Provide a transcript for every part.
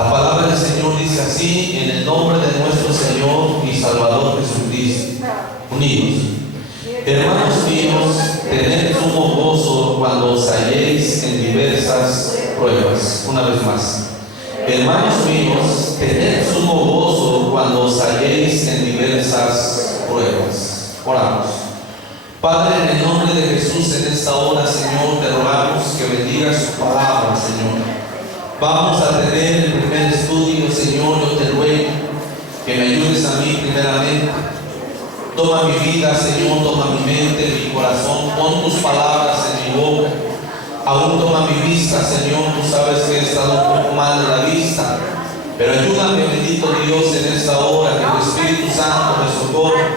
La palabra del Señor dice así: en el nombre de nuestro Señor y Salvador Jesucristo, unidos. Hermanos míos, tened sumo gozo cuando os halléis en diversas pruebas. Una vez más. Hermanos míos, tened sumo gozo cuando os halléis en diversas pruebas. Oramos. Padre, en el nombre de Jesús, en esta hora, Señor, te rogamos que bendigas su palabra, Señor. Vamos a tener el primer estudio, Señor. Yo te ruego que me ayudes a mí primeramente. Toma mi vida, Señor, toma mi mente, mi corazón, pon tus palabras en mi boca. Aún toma mi vista, Señor. Tú sabes que he estado un poco mal de la vista, pero ayúdame, bendito Dios, en esta hora, que tu Espíritu Santo me socorra.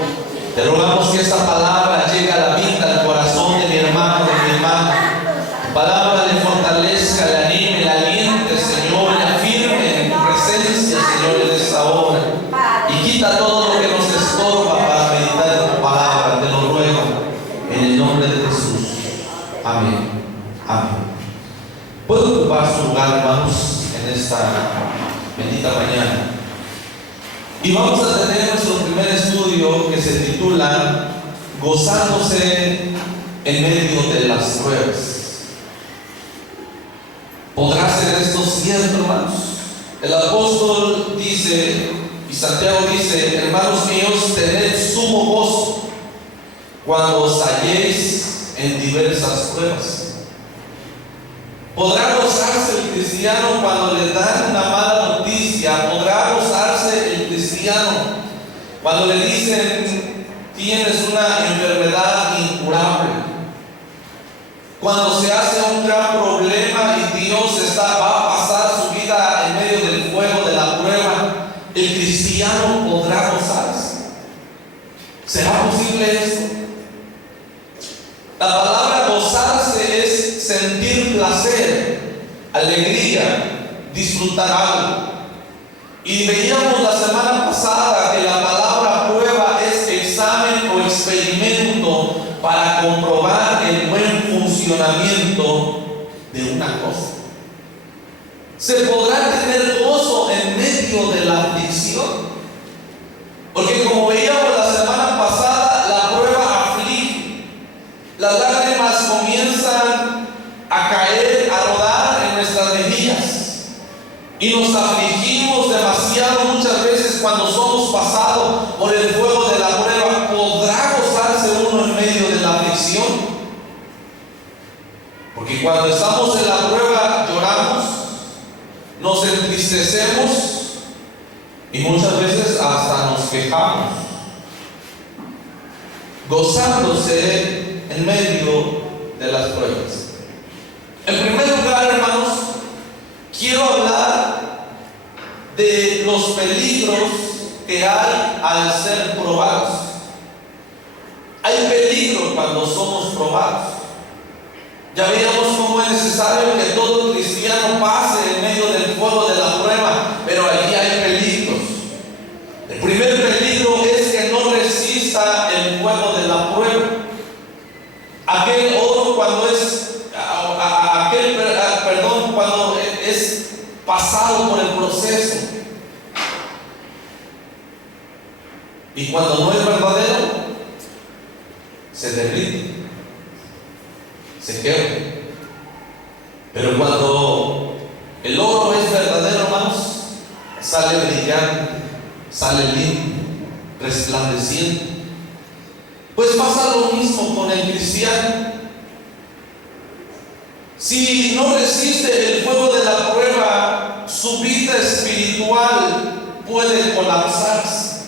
Te rogamos que esta palabra llegue a la vida, al corazón de mi hermano, de mi hermana. Palabra le fortalezca, le anime, le aliente, Señor, le afirme en tu presencia, Señor, en esta hora. Y quita todo lo que nos estorba para meditar en tu palabra. Te lo ruego en el nombre de Jesús. Amén. Amén. ¿Puedo ocupar su lugar, hermanos, en esta bendita mañana? Y vamos a tener nuestro primer estudio, que se titula Gozándose en medio de las pruebas. ¿Podrá ser esto cierto, hermanos? El apóstol dice, y Santiago dice: hermanos míos, tened sumo gozo cuando os halléis en diversas pruebas. ¿Podrá gozarse el cristiano cuando le dan una mala noticia? ¿Podrá gozarse el cristiano cuando le dicen: tienes una enfermedad incurable? Cuando se hace un gran problema y Dios va a pasar su vida en medio del fuego de la prueba, ¿el cristiano podrá gozarse? ¿Será posible esto? La palabra gozarse es sentir placer, alegría, disfrutar algo. Y veíamos la semana pasada que la palabra prueba es examen o experimento para comprobar el buen funcionamiento de una cosa. ¿Se podrá tener gozo en medio de la aflicción? Porque como veíamos la semana pasada, la prueba aflige. Las lágrimas comienzan a caer, a rodar en nuestras mejillas. Y nos afligimos demasiado muchas veces cuando somos pasados por el fuego de la prueba. ¿Podrá gozarse uno en medio de la aflicción? Porque cuando estamos en la prueba lloramos, nos entristecemos y muchas veces hasta nos quejamos. Gozándose en medio de las pruebas. En primer lugar, hermanos, quiero hablar de los peligros que hay al ser probados. Hay peligro cuando somos probados. Ya veíamos cómo es necesario que todo cristiano pase en medio del fuego de la prueba, pero allí hay peligros. El primer peligro es que no resista el fuego de la prueba. Aquel oro cuando cuando es pasado por el proceso, y cuando no es verdadero, se derrite, se quema. Pero cuando el oro es verdadero, hermanos, sale brillante, sale limpio, resplandeciente. Pues pasa lo mismo con el cristiano. Si no resiste el fuego de la prueba, su vida espiritual puede colapsarse.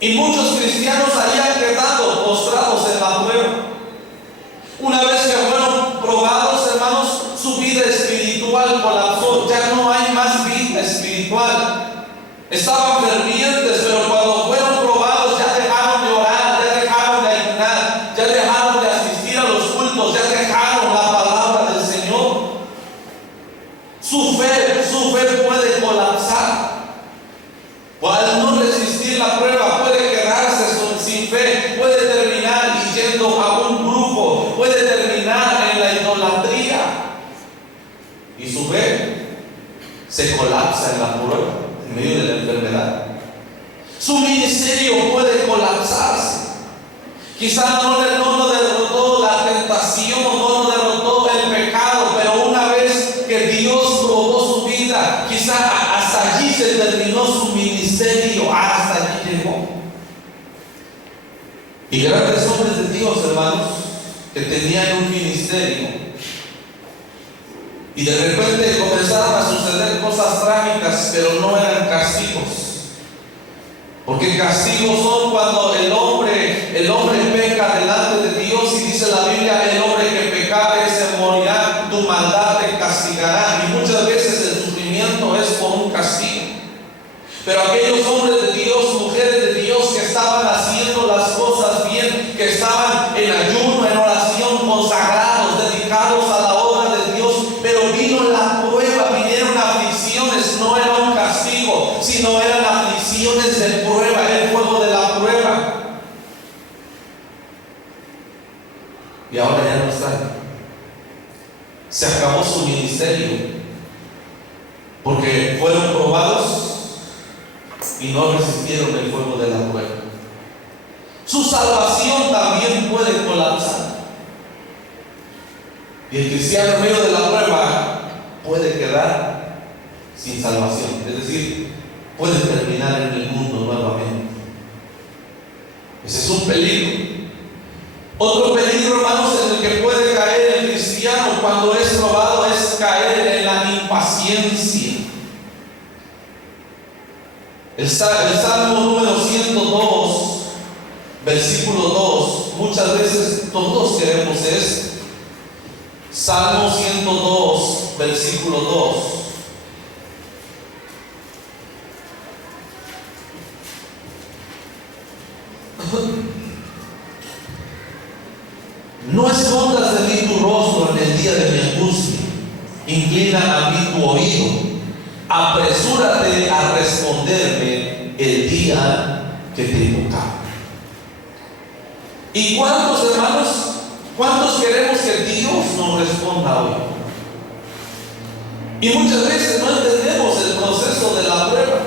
Y muchos cristianos ahí han quedado postrados en la prueba. Una vez que fueron probados, hermanos, su vida espiritual colapsó. Ya no hay más vida espiritual. Estaban fervientes, pero cuando fueron probados ya dejaron de orar, ya dejaron de ayunar, ya dejaron de asistir a los cultos, ya dejaron la palabra del Señor. Su fe puede colapsar. Al no resistir la prueba, puede quedarse sin fe, puede terminar yendo a un brujo, puede terminar en la idolatría. Y su fe se colapsa en la prueba, en medio de la enfermedad. Su ministerio puede colapsarse. Quizás no lo derrotó la tentación, no lo derrotó el pecado, pero una vez que Dios probó su vida, quizás hasta allí se terminó su ministerio, hasta allí llegó. Y grandes hombres de Dios, hermanos, que tenían un ministerio, y de repente comenzaron a suceder cosas trágicas, pero no eran castigos. Porque castigos son cuando el hombre peca delante de Dios, y dice la Biblia: el hombre que pecare se morirá, tu maldad te castigará. Y muchas veces el sufrimiento es por un castigo. Pero aquellos hombres de Dios, mujeres de Dios, que estaban haciendo las cosas bien, que estaban en ayuno, en oración, consagrados, dedicados a la obra de Dios, pero vino la prueba, vinieron aflicciones, no era un castigo, sino eran aflicciones de prueba, el fuego de la prueba. Y ahora ya no están. Se acabó su ministerio, porque fueron probados y no resistieron el fuego de la prueba. Su salvación también puede colapsar. Y el cristiano en medio de la prueba puede quedar sin salvación. Es decir, puede terminar en el mundo nuevamente. Ese es un peligro. Otro peligro, hermanos, en el que puede caer el cristiano cuando es probado es caer en la impaciencia. El Salmo número 102, versículo 2, muchas veces todos queremos esto. Salmo 102, versículo 2. No escondas de mí tu rostro en el día de mi angustia, inclina a mí tu oído. Apresúrate a responderme el día que te invocaba. ¿Y cuántos, hermanos, cuántos queremos que Dios nos responda hoy? Y muchas veces no entendemos el proceso de la prueba,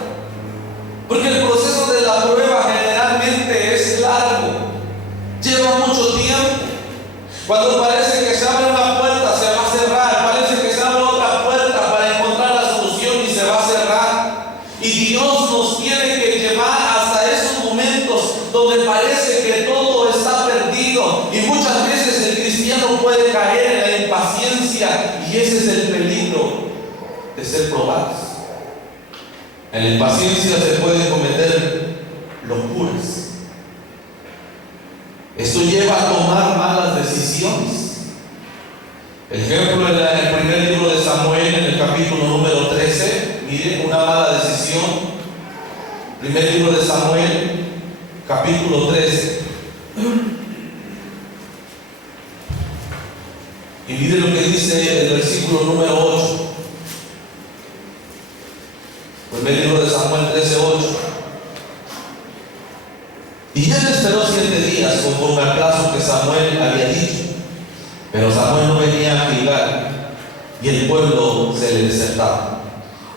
porque el proceso de la prueba generalmente es largo, lleva mucho tiempo. Cuando parece que se abre una puerta, se va a cerrar. Parece que se abre otra puerta para encontrar la solución y se va a cerrar. Y Dios nos tiene que llevar hasta esos momentos donde parece que todo está perdido. Y muchas veces el cristiano puede caer en la impaciencia, y ese es el peligro de ser probados. En la impaciencia se pueden cometer locuras. Esto lleva a tomar malas decisiones. Ejemplo, en el primer libro de Samuel, en el capítulo número 13, miren, una mala decisión. Primer libro de Samuel, capítulo 13. Y miren lo que dice el versículo número 8. Primer libro de Samuel 13, 8. Y él esperó 7 días conforme al plazo que Samuel había dicho. Pero Samuel no venía a Gilgal, y el pueblo se le desertaba.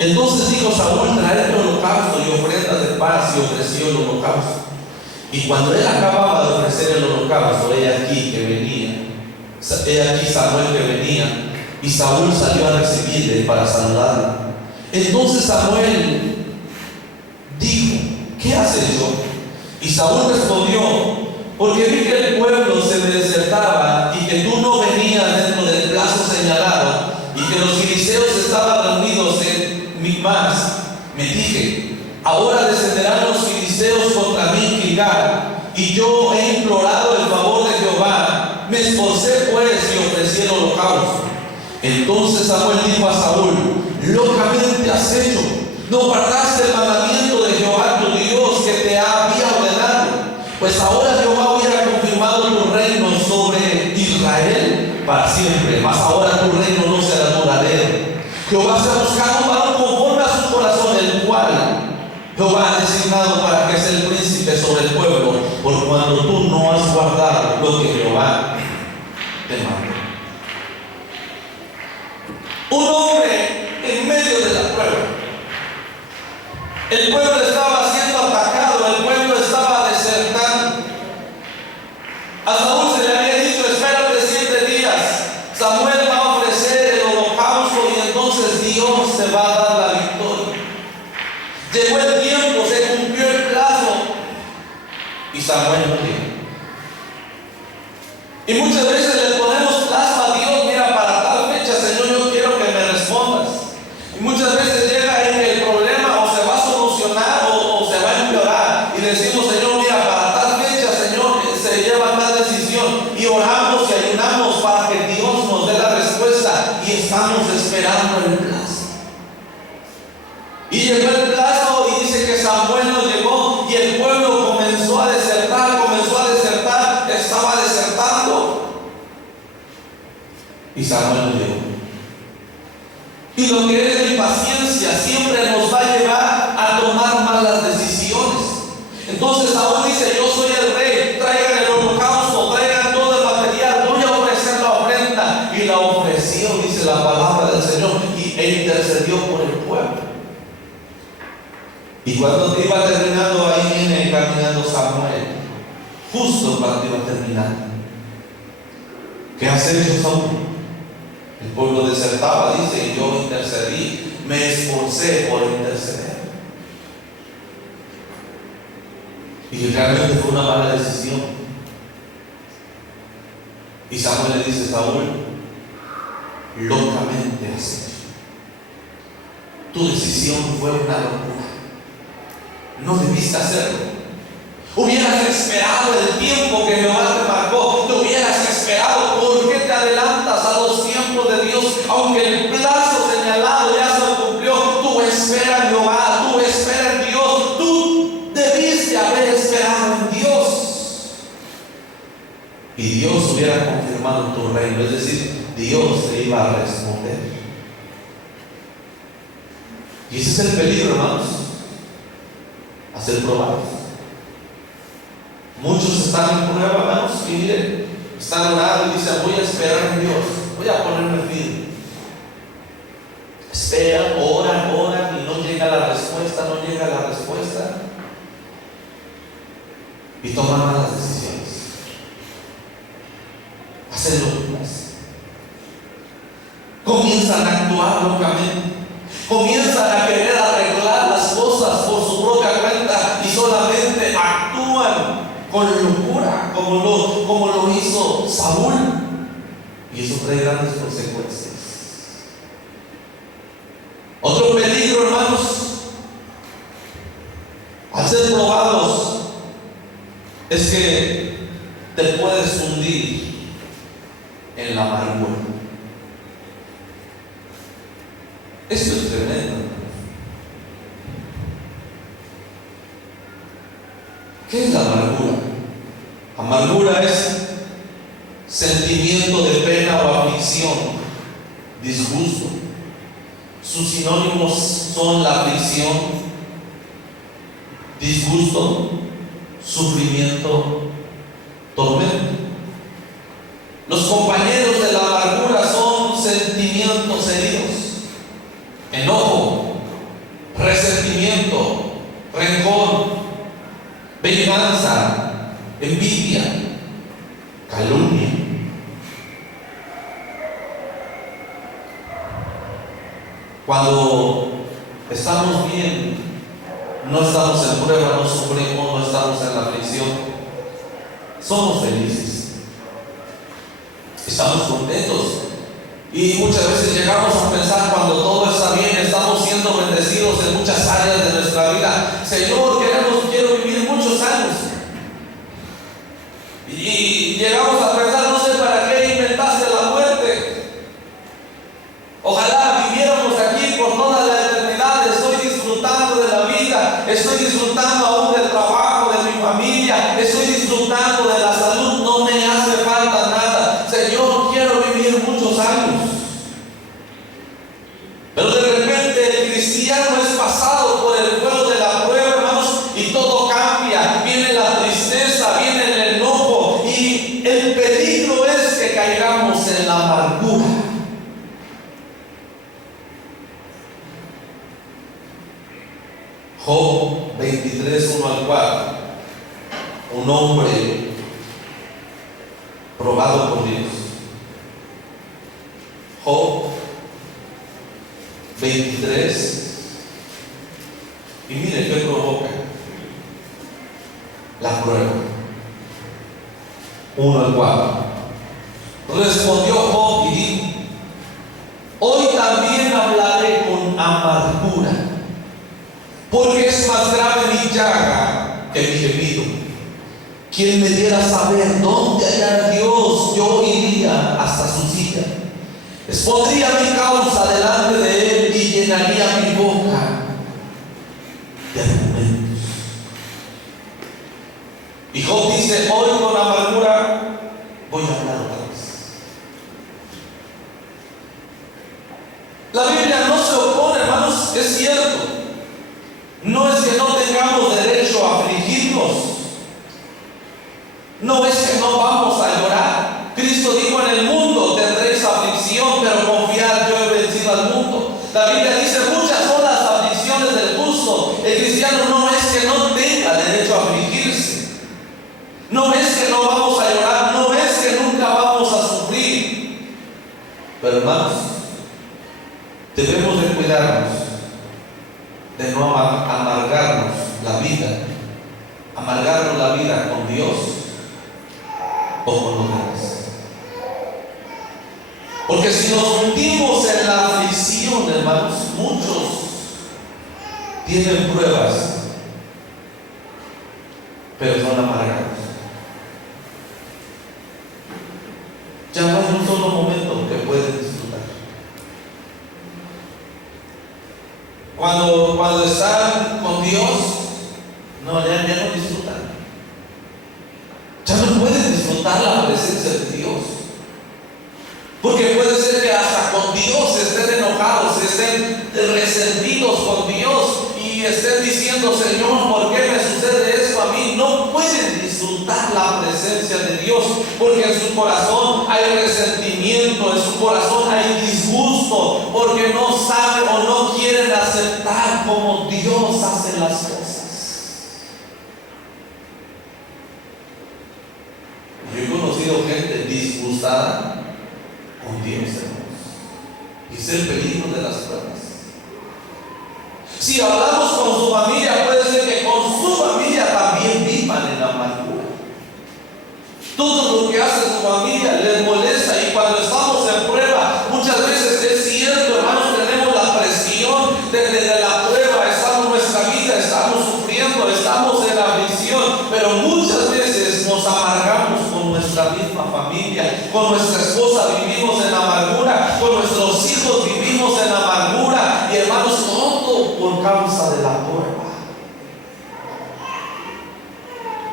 Entonces dijo Saúl: traed holocausto y ofrendas de paz, y ofreció el holocausto. Y cuando él acababa de ofrecer el holocausto, he aquí Samuel que venía, y Saúl salió a recibirle para saludarle. Entonces Samuel dijo: ¿qué has hecho? Y Saúl respondió: porque vi que el pueblo se me desertaba, y que tú no venías dentro del plazo señalado, y que los filisteos estaban reunidos en Micmas. Me dije: ahora descenderán los filisteos contra mí en Gilgal, y yo he implorado el favor de Jehová. Me esforcé pues y ofrecí el holocausto. Entonces Samuel dijo a Saúl: locamente has hecho, no guardaste el mandamiento de Jehová tu Dios que te había ordenado. Pues ahora Jehová hubiera confirmado tu reino sobre Israel para siempre, mas ahora tu reino no será duradero. Jehová se ha buscado un varón conforme a su corazón, el cual Jehová ha designado para que sea el príncipe sobre el pueblo, por cuando tú no has guardado lo que Jehová te mandó. Un hombre en medio de la prueba, El pueblo estaba siendo atacado, el pueblo estaba desertando. A Saúl se le había dicho: espérate 7 días, Samuel va a ofrecer el holocausto y entonces Dios te va a dar la victoria. Llegó el tiempo, se cumplió el plazo y Samuel no llegó. Y muchas veces le ponemos plazo a Dios: mira, para tal fecha, Señor, yo quiero que me respondas. Y muchas veces llega en que el problema o se va a solucionar o se va a empeorar. Y decimos: Señor, mira, para tal fecha, Señor, se lleva tal decisión. Y oramos y ayunamos para que Dios nos dé la respuesta. Y estamos esperando el plazo. Y llegó el plazo y dice que Samuel no llegó. Y el pueblo comenzó a desertar, estaba desertando. Y Samuel no llegó. Y lo que es la impaciencia siempre nos va a llevar a tomar malas decisiones. Entonces Saúl dice: yo soy el rey, traigan el holocausto, traigan todo el material, voy a ofrecer la ofrenda. Y la ofreció, dice la palabra del Señor, e intercedió por el pueblo. Y cuando iba terminando, ahí viene caminando Samuel, justo cuando iba terminando. ¿Qué hace eso Saúl? El pueblo desertaba, dice, y yo intercedí, me esforcé por interceder. Y realmente fue una mala decisión. Y Samuel le dice: Saúl, locamente has hecho. Tu decisión fue una locura. No debiste hacerlo. Hubieras esperado el tiempo que Jehová te marcó. Te hubieras esperado. ¿Por qué te adelantas a los tiempos de Dios? Aunque el plazo señalado ya se cumplió, tú espera en Jehová, tú espera en Dios. Tú debiste haber esperado en Dios. Y Dios hubiera confirmado tu reino. Es decir, Dios te iba a responder. Y ese es el peligro, hermanos, a ser probados. Muchos están en prueba, hermanos, y miren, están orando y dicen: voy a esperar en Dios, voy a ponerme firme. Esperan, oran y no llega la respuesta, y toman malas decisiones, hacen locuras, comienzan a actuar locamente, comienzan a querer arreglar las cosas por su propia cuenta y solamente actúan con locura, como lo hizo Saúl. Y eso trae grandes consecuencias. Otro peligro, hermanos, al ser probados, es que te puedes hundir en la amargura. Esto es tremendo. ¿Qué es la amargura? Amargura es sentimiento de pena o aflicción, disgusto. Sus sinónimos son la aflicción, disgusto, sufrimiento, tormento. Los compañeros de la amargura son sentimientos heridos: enojo, resentimiento, rencor, venganza, envidia, calumnia. Cuando estamos bien, no estamos en prueba, no sufrimos, no estamos en la aflicción, somos felices, estamos contentos. Y muchas veces llegamos a pensar, cuando todo está bien, estamos siendo bendecidos en muchas áreas de nuestra vida: Señor, quiero vivir muchos años. Y llegamos a pensar: no sé para qué inventaste la muerte. Ojalá viviéramos aquí por toda la eternidad. Estoy disfrutando de la vida, estoy disfrutando aún del trabajo, de mi familia, estoy disfrutando de la salud, no me hace falta nada. Señor, quiero vivir muchos años. Pero de repente el cristiano es pasado por el fuego de la prueba, hermanos, y todo cambia. Viene la tristeza, viene el enojo, y el peligro es que caigamos en la amargura. Job 23, 1 al 4. Un hombre probado por Dios. Job 23. Y mire qué provoca la prueba. 1 al 4. Respondió Job y dijo: hoy también hablaré con amargura, porque es más grave mi llaga que mi gemido. Quien me diera saber dónde hallar a Dios, yo iría hasta su silla. Expondría mi causa delante de él y llenaría mi boca de argumentos. Y Job dice: hoy con amargura voy a hablar otra vez. La Biblia no se opone, hermanos, es cierto. No es que no tengamos derecho a afligirnos. No es que no vamos a llorar. Cristo dijo: en el mundo tendréis aflicción, pero confiad, yo he vencido al mundo. La Biblia dice: muchas son las aflicciones del justo. El cristiano no es que no tenga derecho a afligirse. No es que no vamos a llorar. No es que nunca vamos a sufrir. Pero hermanos, debemos de cuidarnos de no amargarnos la vida. Amargarnos la vida con Dios o con los demás. Porque si nos hundimos en la aflicción, hermanos, muchos tienen pruebas, pero son amargados. Ya no hay un solo momento que pueden disfrutar. Cuando están con Dios, ya no disfrutan. Ya no pueden disfrutar la presencia de Dios. Porque puede ser que hasta con Dios estén enojados, estén resentidos con Dios y estén diciendo: Señor, ¿por qué me sucede esto a mí? No pueden disfrutar la presencia de Dios, porque en su corazón hay resentimiento, en su corazón hay disgusto, porque no saben o no quieren aceptar cómo Dios hace las cosas. Yo he conocido gente disgustada con Dios, hermanos. Y es el peligro de las pruebas. Si hablamos con su familia, puede ser que con su familia también vivan en la amargura. Todo lo que hace su familia les molesta, y cuando estamos en prueba, muchas veces es cierto, hermanos, tenemos la presión desde la prueba, estamos en nuestra vida, estamos sufriendo, estamos en la aflicción, pero muchas veces nos amargamos con nuestra misma familia, con nuestra esposa vivimos en amargura, con nuestros hijos vivimos en amargura, y hermanos, todo por causa de la prueba.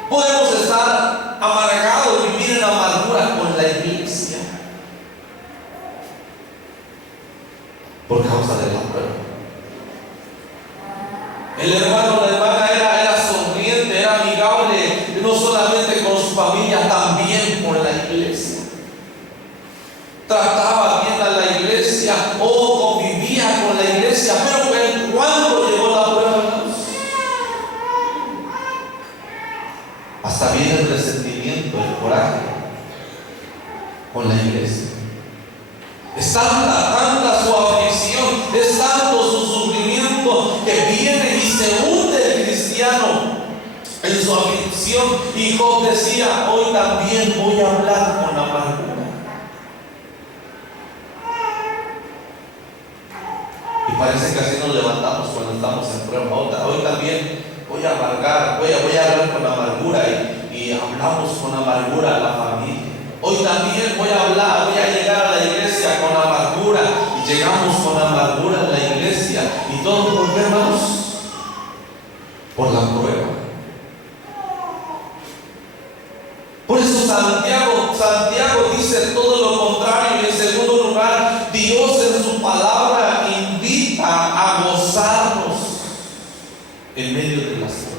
Podemos estar amargados y vivir en amargura con la iglesia por causa de la prueba. El hermano, la hermana era sonriente, era amigable, no solamente con su familia, también con la iglesia. Trataba bien a la iglesia o convivía con la iglesia, pero cuando llegó la prueba, hermanos, hasta viene el resentimiento, el coraje con la iglesia. Es tanta su aflicción, es tanto su sufrimiento, que viene y se hunde el cristiano en su aflicción. Y Job decía: hoy también voy a hablar con amargura. Y parece que así nos levantamos cuando estamos en prueba. Hoy también voy a amargar, voy a hablar con amargura, y hablamos con amargura a la familia. Hoy también voy a llegar a la iglesia con amargura, y llegamos con amargura a la iglesia. ¿Y todo por qué, hermanos? Por la prueba. Por eso Santiago dice todo lo contrario. Y en segundo lugar, Dios en su palabra invita a gozarnos en medio de las pruebas.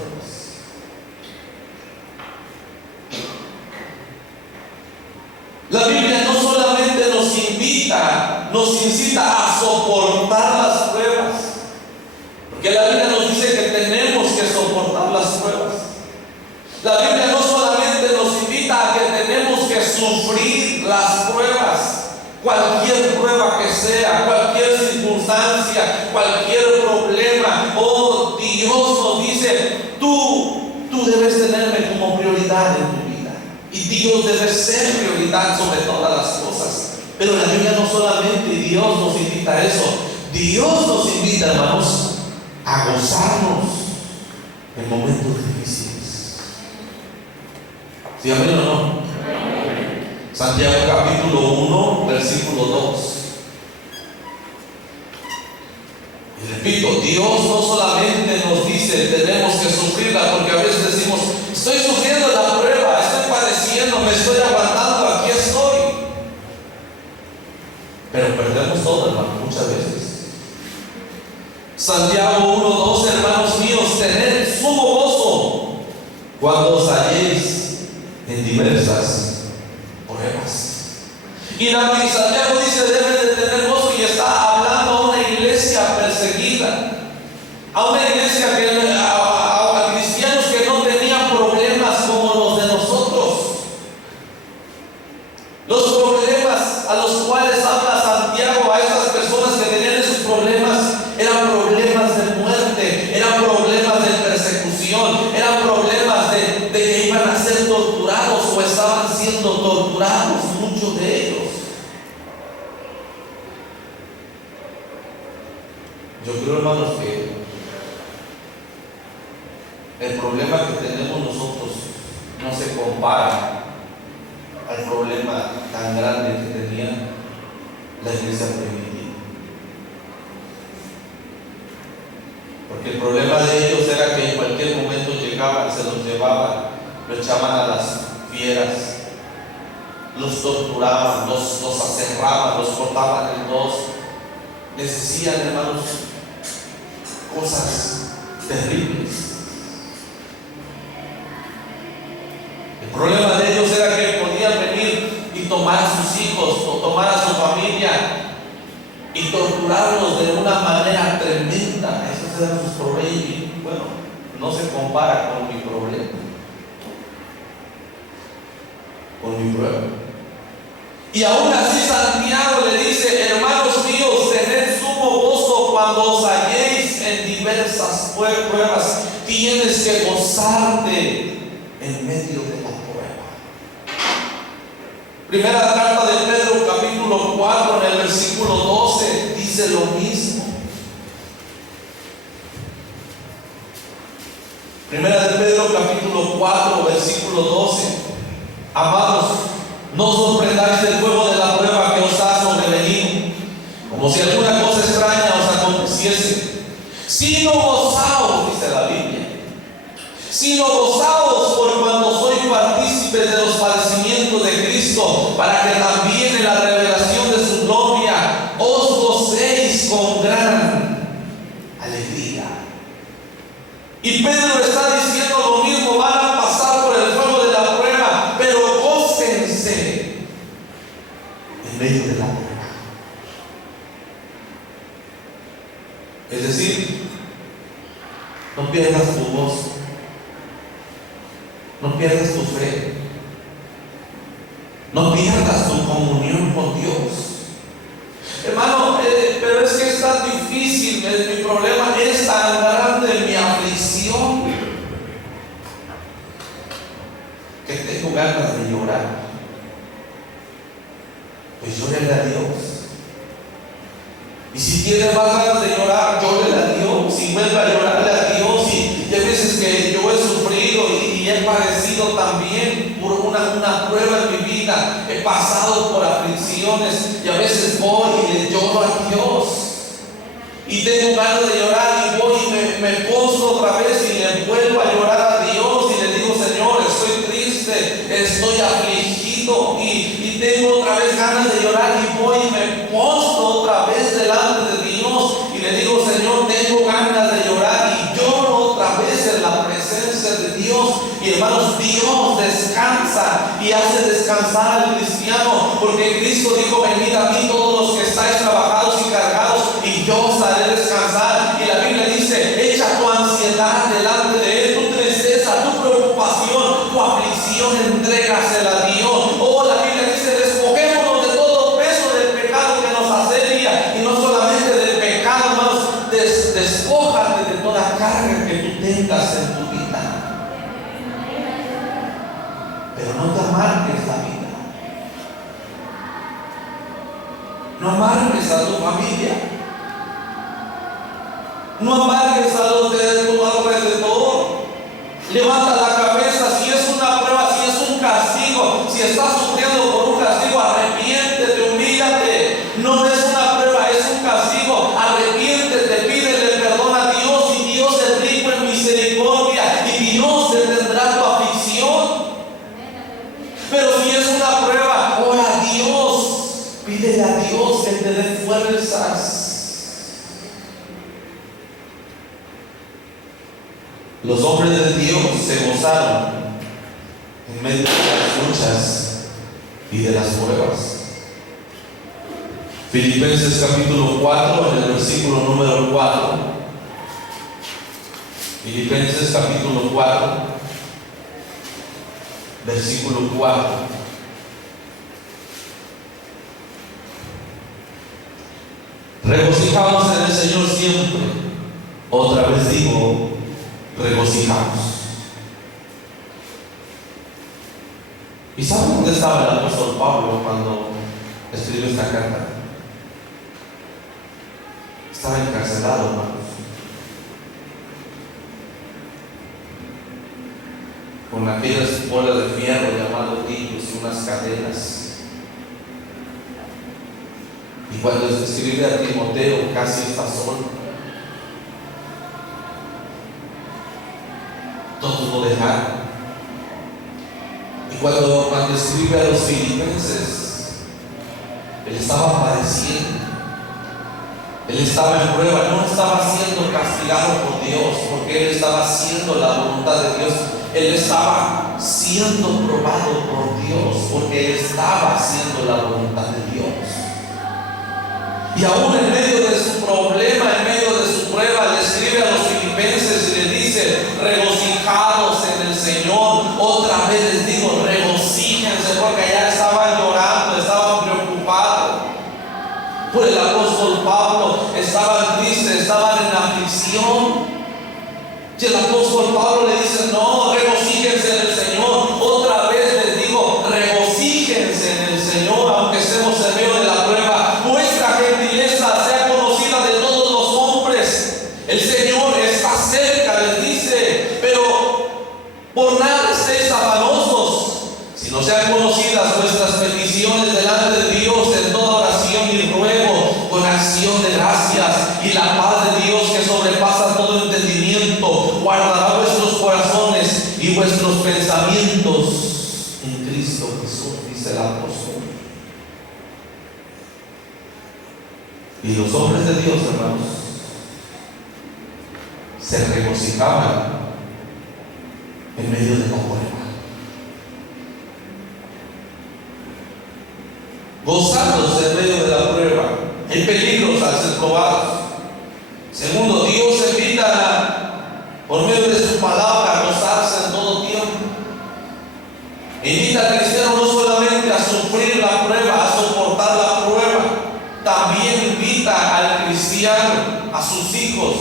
La Biblia no solamente nos incita a soportar las pruebas, Que la Biblia nos dice que tenemos que soportar las pruebas. La Biblia no solamente nos invita a que tenemos que sufrir las pruebas, cualquier prueba que sea, cualquier circunstancia, cualquier problema. Oh, Dios nos dice, tú debes tenerme como prioridad en tu vida. Y Dios debe ser prioridad sobre todas las cosas. Pero la Biblia no solamente Dios nos invita a eso. Dios nos invita, hermanos, a gozarnos en momentos difíciles. ¿Sí, amén o no? Santiago capítulo 1, versículo 2. Y repito, Dios no solamente nos dice tenemos que sufrirla, porque a veces decimos, estoy sufriendo la prueba, estoy padeciendo, me estoy aguantando, aquí estoy. Pero perdemos todo, hermano, muchas veces. Santiago 1:12, hermanos míos, tened sumo gozo cuando os halléis en diversas pruebas. Y Santiago dice, deben de tener gozo, y está hablando a una iglesia perseguida, a una iglesia a cristianos que no tenían problemas como los de nosotros. Los problemas a los cuales habla Santiago a estas personas que tenían esos problemas eran problemas de muerte, eran problemas de persecución, eran problemas de que iban a ser torturados o estaban siendo torturados, muchos de ellos. Yo creo, hermanos, que el problema que tenemos nosotros no se compara al problema tan grande que tenía la iglesia primitiva. Porque el problema de ellos era que en cualquier momento llegaban, se los llevaban, los echaban a las fieras, los torturaban, los aserraban, los cortaban en dos, les hacían, hermanos, cosas terribles. El problema de ellos era que podían venir y tomar a sus hijos o tomar a su familia y torturarlos de una manera tremenda. Esos eran sus problemas. Y bueno, no se compara con mi problema, con mi prueba. Y aún así Santiago le dice, hermanos míos, tened sumo gozo cuando os halléis en diversas pruebas. Tienes que gozarte en medio de la prueba. Primera carta de Pedro capítulo 4 en el versículo 12 dice lo mismo. Primera de Pedro capítulo 4 versículo 12. Amados, no os sorprendáis del fuego de la prueba que os ha sobrevenido, como si alguna cosa extraña os aconteciese, sino gozaos, dice la Biblia, sino gozaos por cuando sois partícipes de los padecimientos de Cristo, para que también en la revelación de su gloria os gocéis con gran alegría. Y Pedro está diciendo lo mismo, van a pasar por el fuego de la prueba, pero gócense en medio de la prueba. Es decir, no pierdas tu gozo, no pierdas tu fe, no pierdas tu comunión con Dios. Hermano, pero es que es tan difícil, mi problema es tan grande, mi aflicción, que tengo ganas de llorar. Pues llórele a Dios. Y si tiene más ganas de llorar, llórele a Dios. Y vuelve a llorarle a Dios. Y hay veces que yo he sufrido y he padecido también por una prueba en mi vida. He pasado por aflicciones y a veces voy y le lloro a Dios. Y tengo ganas de llorar y voy y me postro otra vez y le vuelvo a llorar a Dios y le digo, Señor, estoy triste, estoy afligido y tengo otra vez ganas de llorar y voy y me postro otra vez delante de Dios y le digo, Señor, tengo ganas de llorar y lloro otra vez en la presencia de Dios. Y hermanos, Dios descansa y hace descansar al cristiano, porque Cristo dijo, venid a mí todos los que estáis trabajados y cargados y yo os haré descansar. Y la Biblia dice, Despójate de toda carga que tú tengas en tu vida. Pero no te amargues la vida. No amargues a tu familia. No amargues a los de tu alrededor. Levanta la cabeza. Si es una prueba, si es un castigo, si estás sufriendo por un castigo, arrepiéntete, humíllate. No es una prueba, es un castigo. Arrepiéntete, pídele perdón a Dios, y Dios es rico en misericordia, y Dios detendrá tu aflicción. Pero si es una prueba, ora a Dios, pídele a Dios que te dé fuerzas. Los hombres de Dios se gozaron en medio de las luchas y de las pruebas. Filipenses capítulo 4, en el versículo número 4. Filipenses capítulo 4, versículo 4. Regocijaos en el Señor siempre. Otra vez digo, regocijaos. ¿Y saben dónde estaba el apóstol Pablo cuando escribió esta carta? Estaba encarcelado, hermanos, con aquellas bolas de fierro llamadas grillos y unas cadenas. Y cuando escribe a Timoteo, casi está solo. Todos lo dejaron. Y cuando escribe a los filipenses, él estaba padeciendo. Él estaba en prueba, no estaba siendo castigado por Dios, porque él estaba haciendo la voluntad de Dios. Él estaba siendo probado por Dios, porque él estaba haciendo la voluntad de Dios. Y aún en medio de su problema, en medio de su prueba, le escribe a los filipenses y le dice: regocijados en el Señor. Otra vez les digo, regocíjense, porque allá estaban llorando, estaban preocupados por el apóstol Pablo, estaban tristes, estaban en aflicción. Y el apóstol Pablo le dice: no, regocíjense en el Señor. Otra vez les digo, regocíjense en el Señor, aunque estemos en medio de la prueba. Nuestra gentileza sea conocida de todos los hombres. El Señor está cerca, les dice, pero por nada estéis afanosos, sino sean conocidas vuestras peticiones delante de Dios en toda oración y ruego, con acción de gracias, y la paz de Dios, que sobrepasa todo entendimiento, guardará vuestros corazones y vuestros pensamientos en Cristo Jesús, dice el apóstol. Y los hombres de Dios, hermanos, se regocijaban en medio de la prueba, gozándose en medio de la prueba, en peligros al ser probados. Segundo, Dios invita por medio de su palabra a gozarse en todo tiempo. Invita al cristiano no solamente a sufrir la prueba, a soportar la prueba, también invita al cristiano, a sus hijos,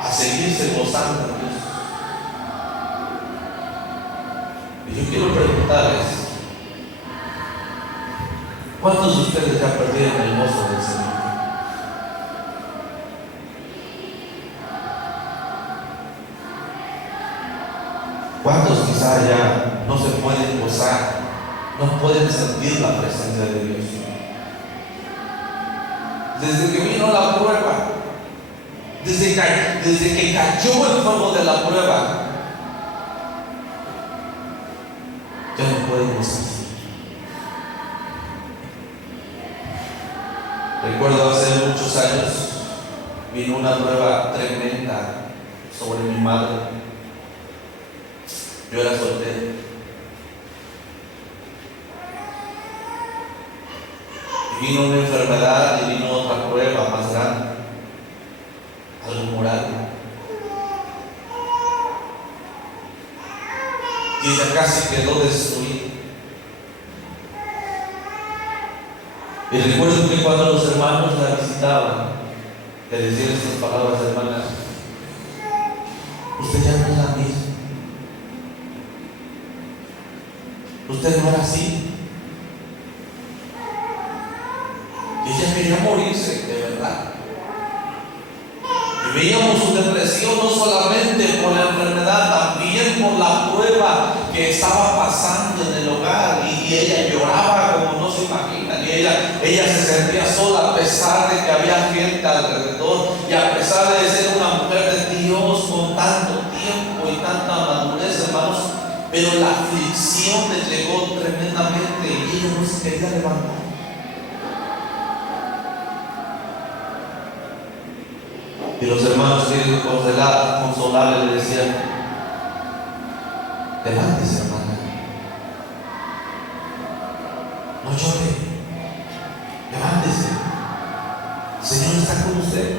a seguirse gozando en Dios. Y yo quiero preguntarles: ¿cuántos de ustedes ya perdieron el gozo del Señor? ¿Cuántos quizá ya no se pueden gozar, no pueden sentir la presencia de Dios? Desde que vino la prueba, desde que cayó el fuego de la prueba, ya no pueden gozarse. Recuerdo hace muchos años vino una prueba tremenda sobre mi madre. Yo era soltero. Y vino una enfermedad y vino otra prueba más grande, algo moral. Y ella casi quedó destruida. Y recuerdo que cuando los hermanos la visitaban, le decían estas palabras, hermana: usted ya no es la misma. Usted no era así. Y ella quería morirse, de verdad. Y veíamos su depresión no solamente por la enfermedad, también por la prueba que estaba pasando en el hogar. Y ella lloraba como no se imaginan. Y ella se sentía sola a pesar de que había gente alrededor. Y a pesar de ser una mujer de Dios con tanto tiempo y tanta madurez, hermanos, pero la aflicción le llegó tremendamente y ella no se quería levantar. Y los hermanos queriendo consolarle le decían: levántese, hermana, no llore, levántese, el Señor está con usted.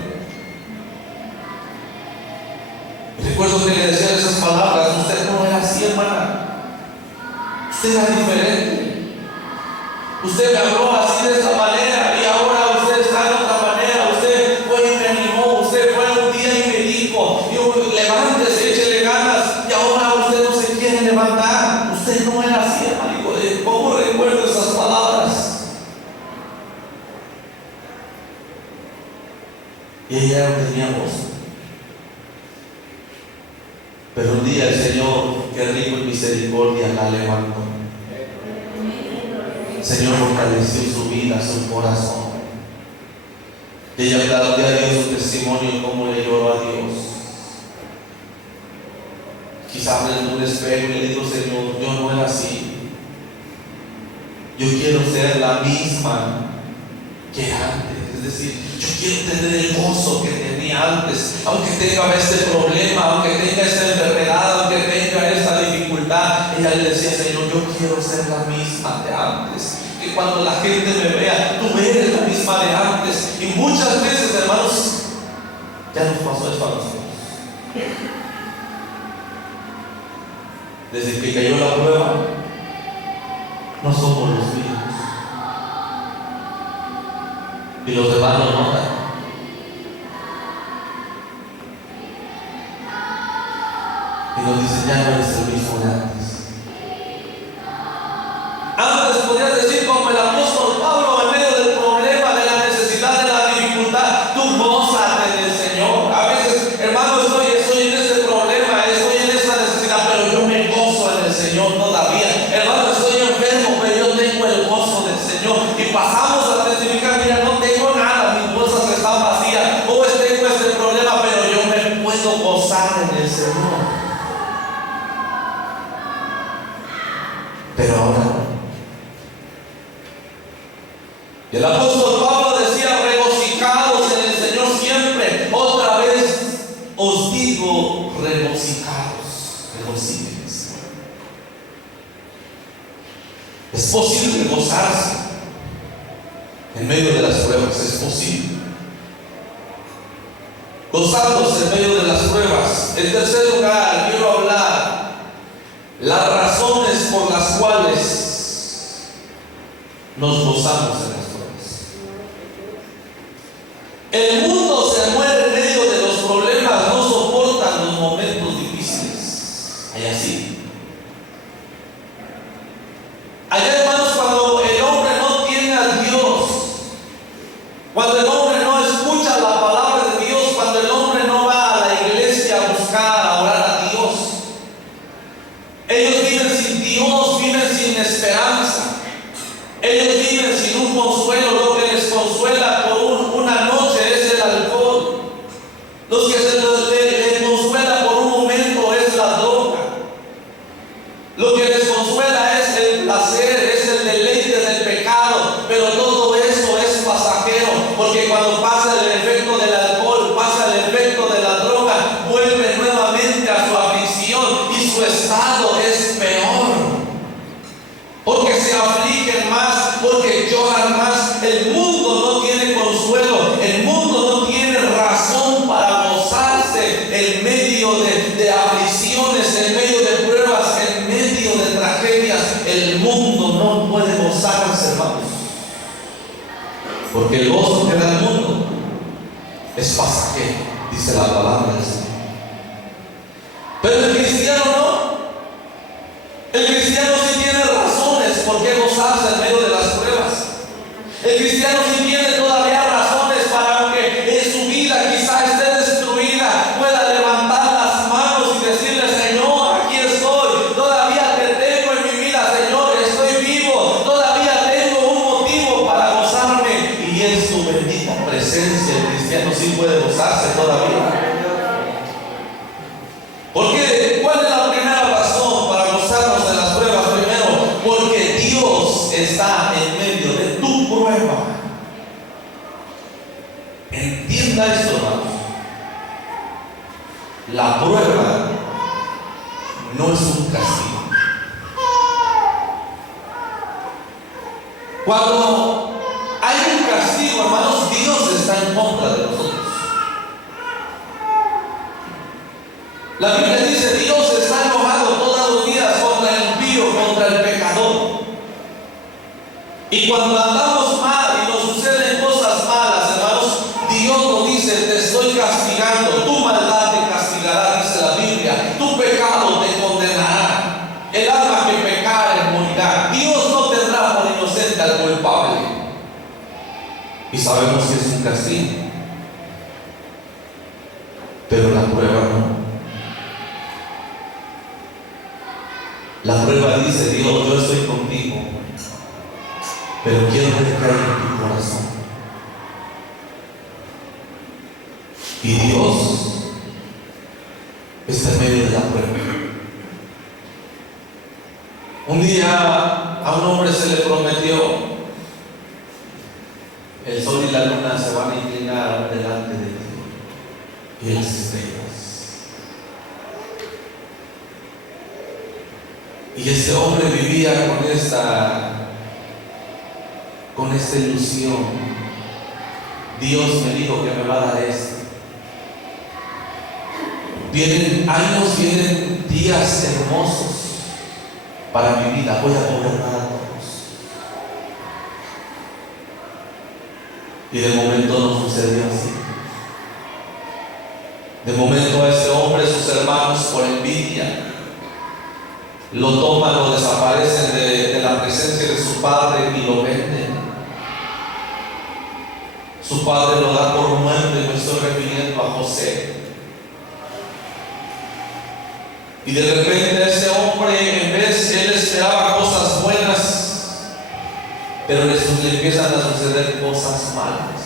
Y recuerdo que le decían esas palabras: usted no era así, hermana, usted era diferente, usted me habló así de esa manera y ahora usted está de otra manera. Usted fue y me animó, usted fue un día y me dijo: levántese, échele ganas, y ahora usted no se quiere levantar. Usted no era así, hermano. ¿Cómo recuerdo esas palabras? Y ella no tenía voz. Pero un día el Señor, que rico en misericordia, la levantó. El Señor fortaleció su vida, su corazón. Y ella le dio a Dios su testimonio, cómo le lloró a Dios. Quizás en un espejo y le dijo: Señor, yo no era así. Yo quiero ser la misma que antes. Es decir, yo quiero tener el gozo que tenía antes, aunque tenga este problema, aunque tenga esta enfermedad, aunque tenga esta dificultad. Ella le decía: Señor, yo quiero ser la misma de antes. Que cuando la gente me vea, tú eres la misma de antes. Y muchas veces, hermanos, ya nos pasó esto a nosotros. Desde que cayó la prueba, no somos los mismos. Y los demás lo notan. Y nos dicen: ya no eres el mismo de antes. Antes podías decir como el apóstol Pablo en medio del problema, de la necesidad, de la dificultad: tú gózate en el Señor. A veces, hermano, estoy en este problema, estoy en esta necesidad, pero yo me gozo en el Señor todavía. Hermano, estoy enfermo, pero yo tengo el gozo del Señor. Y pasamos a testificar: mira, no tengo nada, mis bolsas están vacías, o tengo este problema, pero yo me puedo gozar en el Señor. Pero ahora no. Y el apóstol Pablo decía: regocijados en el Señor siempre. Otra vez os digo, regocijados. Regocíjense. Es posible gozarse en medio de las pruebas. Es posible gozarnos en medio de las pruebas. En tercer lugar, quiero hablar las razones por las cuales nos gozamos en las pruebas. El mundo se muere en medio de los problemas, no soportan los momentos difíciles. Hay así. Allá, hermanos, cuando el hombre no tiene a Dios, cuando el hombre no escucha la palabra de Dios, cuando el hombre no va a la iglesia a buscar, a orar a Dios, ellos viven sin Dios, viven sin esperanza. Ellos viven sin un consuelo. Lo que les consuela por una noche es el alcohol. Lo que les consuela por un momento es la droga. Lo que les consuela es el placer, es el deleite del pecado. Pero todo eso es pasajero, porque cuando pasa el efecto del alcohol, pasa el efecto de la droga, vuelve nuevamente a su aflicción y su estado es peor. Porque se afligen más, porque lloran más. El mundo no tiene consuelo, el mundo no tiene razón para gozarse en medio de aflicciones, en medio de pruebas, en medio de tragedias. El mundo no puede gozarse, hermanos, porque el gozo que da el mundo es pasajero, dice la palabra del Señor. Pero el cristiano no. El cristiano sí tiene razones por qué gozarse en medio de las pruebas. El cristiano sí tiene todavía razones para, aunque en su vida quizá esté destruida, pueda levantar las manos y decirle: Señor, aquí estoy, todavía te tengo en mi vida, Señor, estoy vivo, todavía tengo un motivo para gozarme, y en su bendita presencia el cristiano sí puede gozarse todavía. Porque, ¿cuál es la primera razón para gozarnos de las pruebas? Primero, porque Dios está en medio de tu prueba. Entienda esto, hermanos. La prueba no es un castigo. Cuando hay un castigo, hermanos, Dios está en contra de nosotros. La Biblia dice: Dios está enojado todos los días contra el impío, contra el pecador. Y cuando andamos mal y nos suceden cosas malas, hermanos, Dios nos dice: te estoy castigando, tu maldad te castigará, dice la Biblia, tu pecado te condenará, el alma que pecare morirá. Dios no tendrá por inocente al culpable. Y sabemos que es un castigo, pero la prueba no. La prueba dice: Dios, yo estoy contigo, pero quiero ver caer en tu corazón. Y Dios está en medio de la prueba. Un día a un hombre se le prometió: el sol y la luna se van a inclinar delante de ti, y las estrellas. Y ese hombre vivía con esta ilusión. Dios me dijo que me va a dar esto. Vienen años, vienen días hermosos para mi vida. Voy a gobernar a todos. Y de momento no sucedió así. De momento a este hombre, sus hermanos, por envidia, lo toman, lo desaparecen de la presencia de su padre y lo venden. Su padre lo da por muerto, y me estoy refiriendo a José. Y de repente a ese hombre, en vez, él esperaba cosas buenas, pero le empiezan a suceder cosas malas.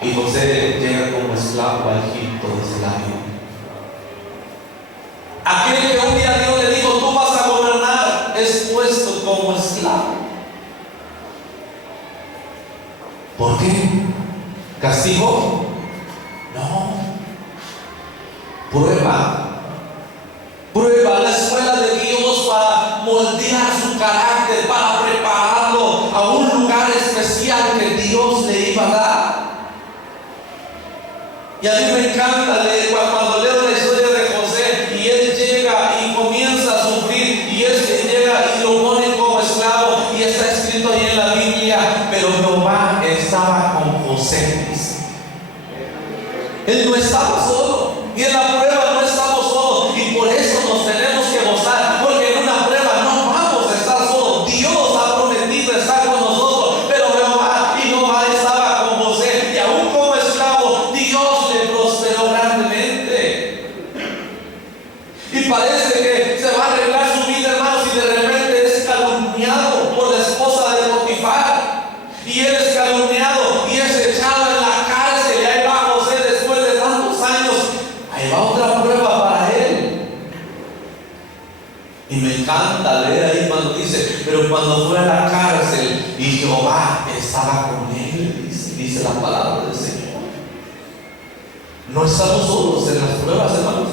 Y José llega como esclavo a Egipto desde la vida. Aquel que un día Dios le dijo: tú vas a gobernar, es puesto como esclavo. ¿Por qué? ¿Castigo? No. Prueba. Prueba, la escuela de Dios para moldear su carácter, para prepararlo a un lugar especial que Dios le iba a dar. Y a mí me encanta leer, cuando leo la historia de José, y él llega y comienza a sufrir, y este llega y lo pone como esclavo, y está escrito ahí en la Biblia: pero Jehová estaba con José. Él no estaba solo, y en la prueba no estamos solos, y por eso nos tenemos que gozar, porque en una prueba no vamos a estar solos. Dios ha prometido estar con nosotros, pero Jehová estaba con José, y aún como esclavo, Dios le prosperó grandemente. Y parece que se va a arreglar su vida, hermanos, y de repente es calumniado por la esposa de Potifar, y él es calumniado y es echado en la cárcel. Y ahí va José después de tantos años. Ahí va otra prueba para él. Y me encanta leer ahí cuando dice: pero cuando fue a la cárcel y Jehová estaba con él, dice la palabra del Señor. No estamos solos en las pruebas, hermanos.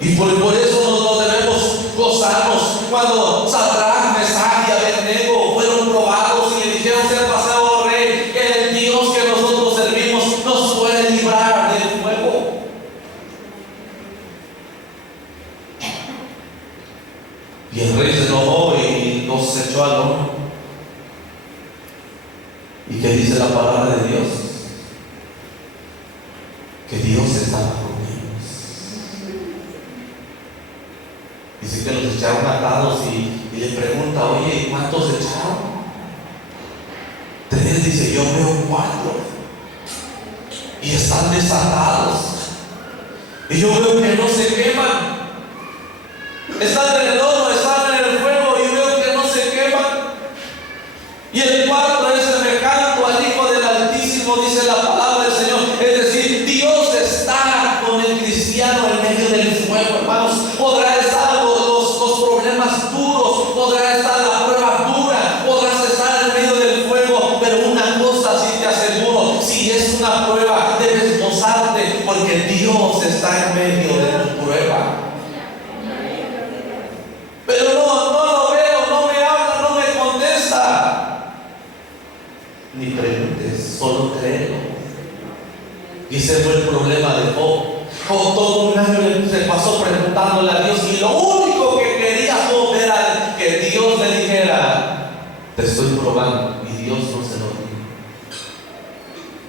Y por eso nos debemos gozarnos. Cuando Sadrach, Mesach y Abednego fueron probados y le dijeron: ser pasado rey, que el Dios que nosotros servimos nos puede librar del fuego. Y el rey se enojó y los echó al horno. ¿Y qué dice la palabra de Dios? Que Dios estaba con ellos. Dice que los echaron atados y le pregunta: oye, ¿cuántos echaron? 3, dice, yo veo 4 y están desatados, y yo veo que no se queman, están en el horno, están en el fuego, y veo que no se queman. Y el 4 es semejante al Hijo del Altísimo, dice la palabra del Señor. Es decir, Dios está con el cristiano en medio del fuego, hermanos. Podrá estar los problemas duros, podrá estar la prueba dura, podrás estar en medio del fuego, pero una cosa sí te aseguro: si es una prueba, debes gozarte, porque Dios está en medio de tu prueba. Pero no lo veo, no me habla, no me contesta. Ni preguntes, solo créelo. Y ese fue el problema de Job. Job todo un año se pasó preguntándole a Dios, y lo único que quería Job era que Dios le dijera: te estoy probando. Y Dios no se lo dijo.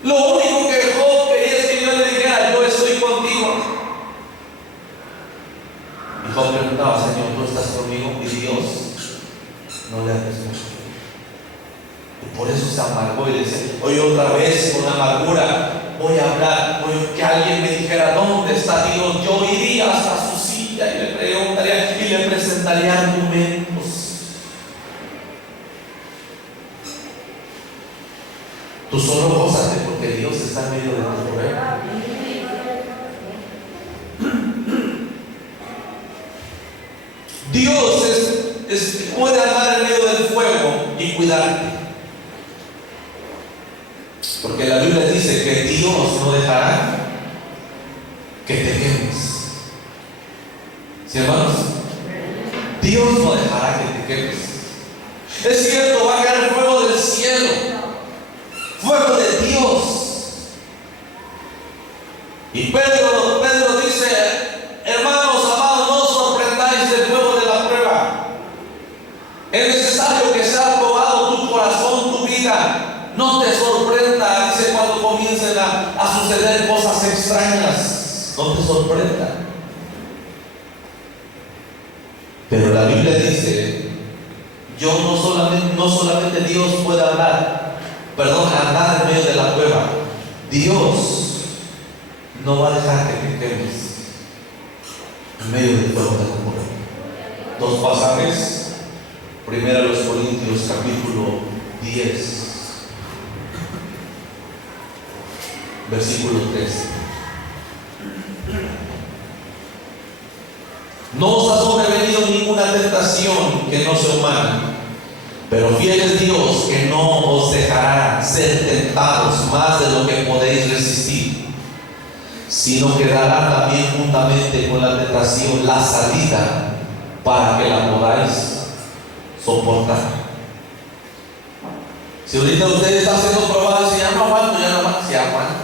Lo único que Job quería es que Dios le dijera: yo estoy contigo. Y Job preguntaba: Señor, ¿tú estás conmigo? Y Dios no le respondió. Y por eso se amargó y dice: hoy otra vez con amargura voy a hablar. Que alguien me dijera: ¿dónde está Dios? Yo iría hasta su silla y le preguntaría y le presentaría argumentos. Tú solo gózate, porque Dios está en medio de tu prueba. Dios puede andar en medio del fuego y cuidarte. Porque la Biblia dice que Dios no dejará que te quemes. ¿Sí, hermanos? Dios no dejará que te quemes. Es cierto, va a caer fuego del cielo, fuego de Dios. Y Pedro dice: hermanos amados, no os sorprendáis del fuego de la prueba. Es necesario que sea probado tu corazón, tu vida. No te sorprenda, dice, cuando comiencen a suceder cosas extrañas. No te sorprenda. Pero la Biblia dice: no solamente Dios puede andar en medio de la prueba. Dios no va a dejar que te quemes en medio del fuego de la prueba. 2 pasajes. 1 Corintios capítulo 10, versículo 13. No os ha sobrevenido ninguna tentación que no sea humana, pero fiel es Dios, que no os dejará ser tentados más de lo que podéis resistir, sino que dará también juntamente con la tentación la salida, para que la podáis soportar. Si ahorita usted está siendo probado y dice: ya no aguanto, si aguanta.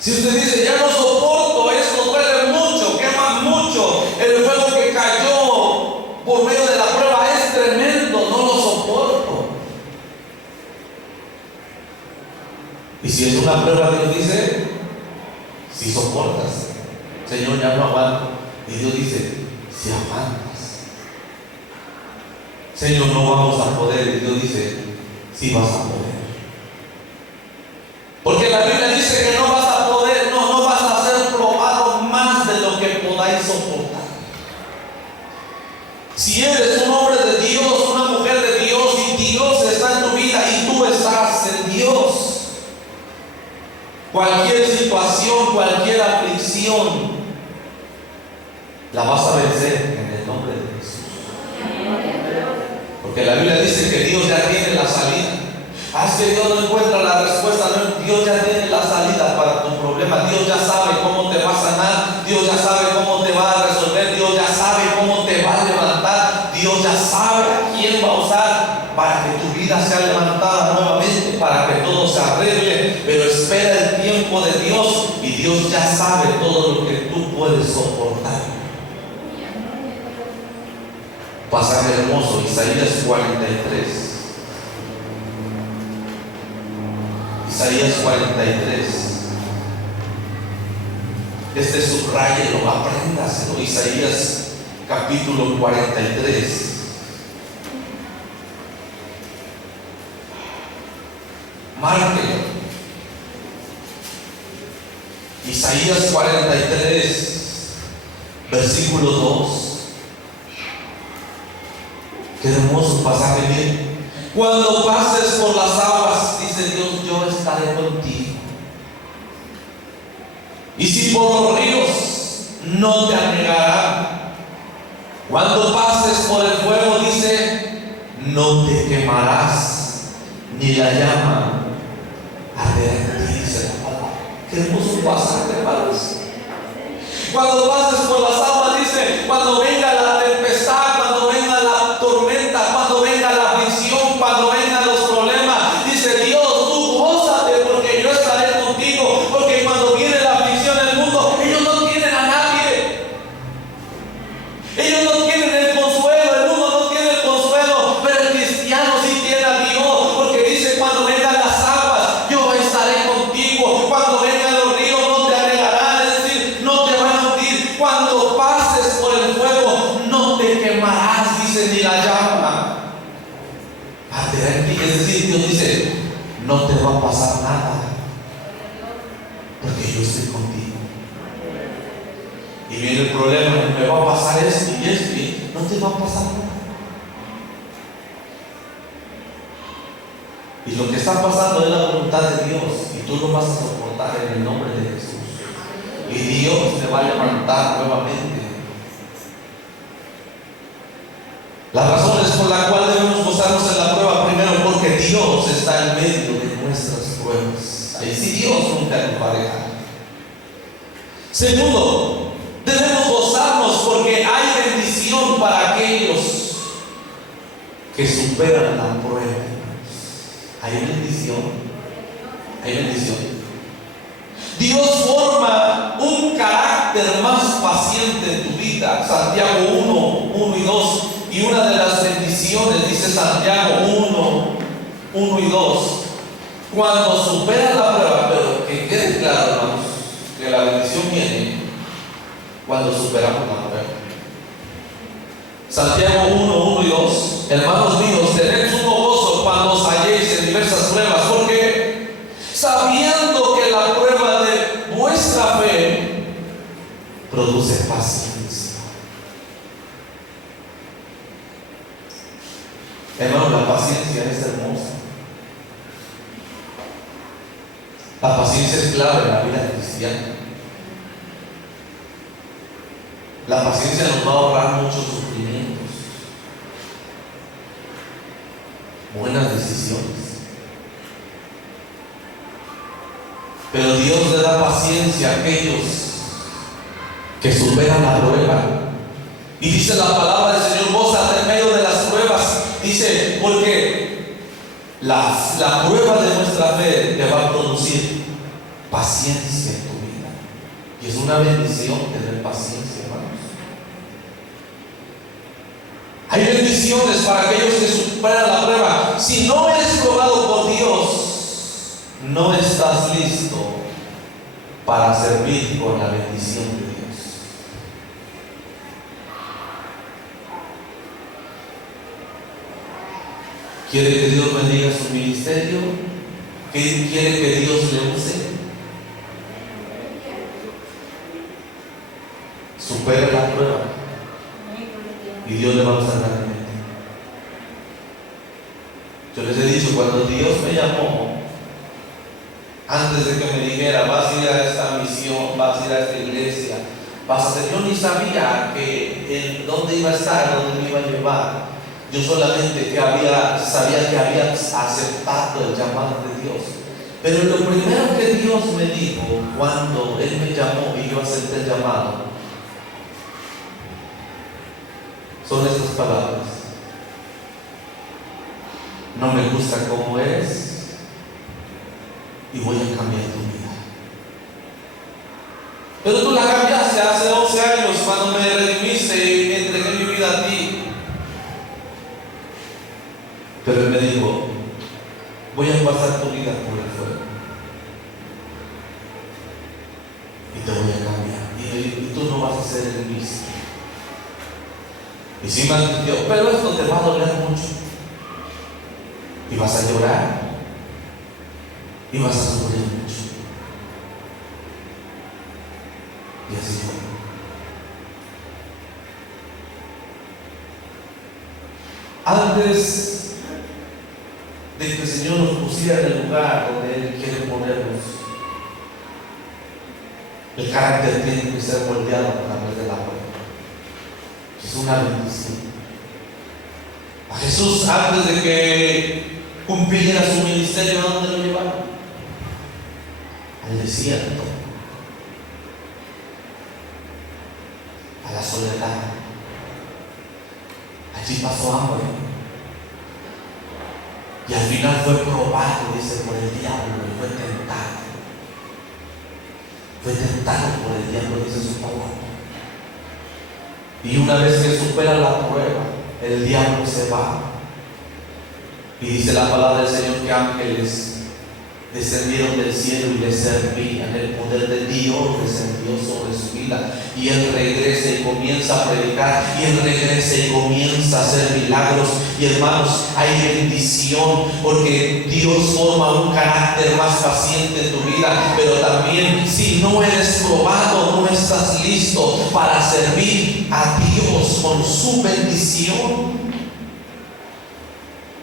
Si usted dice: ya no soporto, esto duele mucho, quema mucho, el fuego que cayó por medio de la prueba es tremendo, no lo soporto. Y si es una prueba, Dios dice: si soportas. Señor, ya no aguanto. Y Dios dice: si aguantas. Señor, no vamos a poder. Y Dios dice: si vas a poder. Porque la Biblia dice que no vas a poder, no vas a ser probado más de lo que podáis soportar. Si eres un hombre de Dios, una mujer de Dios, y Dios está en tu vida y tú estás en Dios, cualquier situación, cualquier aflicción, la vas a vencer en el nombre de Jesús. Porque la Biblia dice que Dios ya tiene la salida. Es que Dios no encuentra la respuesta. No, Dios ya tiene la salida para tu problema. Dios ya sabe cómo te va a sanar. Dios ya sabe cómo te va a resolver. Dios ya sabe cómo te va a levantar. Dios ya sabe a quién va a usar para que tu vida sea levantada nuevamente, para que todo se arregle. Pero espera el tiempo de Dios, y Dios ya sabe todo lo que tú puedes soportar. pasaje hermoso, Isaías 43. Isaías 43. Subráyelo, apréndaselo. Isaías capítulo 43. Márquelo. Isaías 43, versículo 2. Qué hermoso pasaje, bien. Cuando pases por las aguas, dice Dios, yo estaré contigo. Y si por los ríos, no te anegarán. Cuando pases por el fuego, dice, no te quemarás, ni la llama arderá en ti, dice la palabra. Qué hermoso pasaje, hermanos. Cuando pases por las aguas, dice, cuando venga la tempestad, cuando venga la tormenta, cuando venga la aflicción, cuando vengan los problemas, dice Dios, tú gózate porque yo estaré contigo. Porque cuando viene la aflicción en el mundo, ellos no tienen a nadie. Ellos no tienen el consuelo, el mundo no tiene el consuelo, pero el cristiano sí tiene a Dios, porque dice, cuando vengan las aguas, yo estaré contigo. Cuando vengan los ríos, no te anegarán, es decir, no te van a hundir. Cuando pases por el fuego, no te quemarás, dice, ni la llama arderá en ti. Es decir, Dios dice, no te va a pasar nada, porque yo estoy contigo. Y viene el problema, me va a pasar esto y esto, y no te va a pasar nada. Y lo que está pasando es la voluntad de Dios, y tú lo vas a soportar en el nombre de Jesús. Y Dios te va a levantar nuevamente. La razón es por la cual debemos gozarnos en la prueba, primero, porque Dios está en medio de nuestras pruebas. Ahí sí, Dios nunca nos va a dejar. Segundo, debemos gozarnos porque hay bendición para aquellos que superan la prueba. Hay bendición. Hay bendición. Dios forma un carácter más paciente en tu vida. Santiago 1 y 2. Y una de las bendiciones, dice Santiago 1 y 2. Cuando superas la prueba, pero que quede claro, hermanos, que la bendición viene cuando superamos la prueba. Santiago 1 y 2. Hermanos míos, tened sumo gozo cuando os halléis en diversas pruebas, porque sabiendo que la prueba de vuestra fe produce paciencia. Hermanos, la paciencia es hermosa. La paciencia es clave en la vida cristiana. La paciencia nos va a ahorrar muchos sufrimientos, buenas decisiones. Pero Dios le da paciencia a aquellos que superan la prueba. Y dice la palabra del Señor, gózate en medio de las pruebas. Dice, porque la prueba de nuestra fe te va a producir paciencia en tu vida. Y es una bendición tener paciencia, hermanos. Hay bendiciones para aquellos que superan la prueba. Si no eres probado por Dios, no estás listo para servir con la bendición de Dios. ¿Quiere que Dios bendiga su ministerio? ¿Quiere que Dios le use? Supera la prueba y Dios le va a usar grandemente. Yo les he dicho, cuando Dios me llamó, antes de que me dijera, vas a ir a esta misión, vas a ir a esta iglesia, vas a hacer, yo ni sabía dónde iba a estar, dónde me iba a llevar. Yo solamente sabía que había aceptado el llamado de Dios. Pero lo primero que Dios me dijo cuando Él me llamó y yo acepté el llamado son estas palabras: no me gusta cómo eres y voy a cambiar tu vida. Pero tú la cambiaste hace 11 años cuando me redimiste y entregué mi vida a ti. a pasar tu vida por el fuego. Y te voy a cambiar. Y tú no vas a ser el mismo. Y si me admitió, pero esto te va a doler mucho. Y vas a llorar. Y vas a sufrir mucho. Y así fue. Antes de que el Señor nos pusiera en el lugar donde Él quiere ponernos, el carácter tiene que ser moldeado a través de la prueba. Es una bendición. A Jesús, antes de que cumpliera su ministerio, ¿a dónde lo llevaron? Al desierto, a la soledad. Allí pasó hambre. Y al final fue probado, dice, por el diablo, y fue tentado. Fue tentado por el diablo, dice su palabra. Y una vez que supera la prueba, el diablo se va. Y dice la palabra del Señor que ángeles descendieron del cielo y le servían. El poder de Dios descendió sobre su vida. Y Él regresa y comienza a predicar. Y Él regresa y comienza a hacer milagros. Y hermanos, hay bendición, porque Dios forma un carácter más paciente en tu vida. Pero también, si no eres probado, no estás listo para servir a Dios con su bendición.